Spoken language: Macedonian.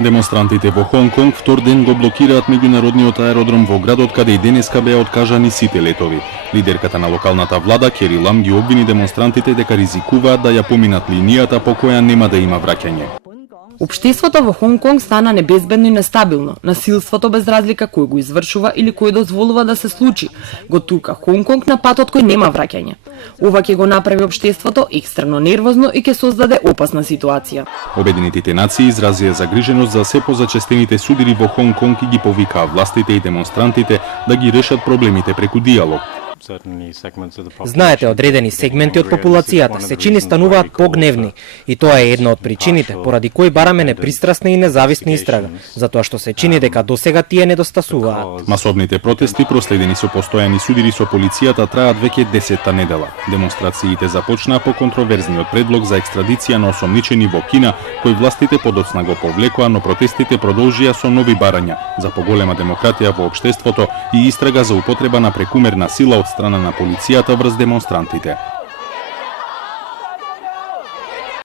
Демонстрантите во Хонг Конг втор ден го блокираат меѓународниот аеродром во градот каде и денеска беа откажани сите летови. Лидерката на локалната влада Кери Лам ги обвини демонстрантите дека ризикуваат да ја поминат линијата по која нема да има враќање. Општеството во Хонг Конг стана небезбедно и нестабилно. Насилството без разлика кој го извршува или кој дозволува да се случи, го турка Хонг Конг на патот кој нема враќање. Ова ќе го направи општеството екстрено нервозно и ќе создаде опасна ситуација. Обединетите нации изразија загриженост за се позачестените судири во Хонг Конг и ги повикаа властите и демонстрантите да ги решат проблемите преку диалог. Знаете, одредени сегменти од популацијата се чини стануваат погневни и тоа е една од причините поради кои бараме непристрасна и независна истрага, затоа што се чини дека досега тие недостасуваат. Масовните протести проследени со постојани судири со полицијата траат веќе 10-та недела. Демонстрациите започнаа по контроверзниот предлог за екстрадиција на осомничени во Кина, кој властите подоцна го повлекоа, но протестите продолжија со нови барања за поголема демократија во општеството и истрага за употреба на прекумерна сила од страна на полицијата врз демонстрантите.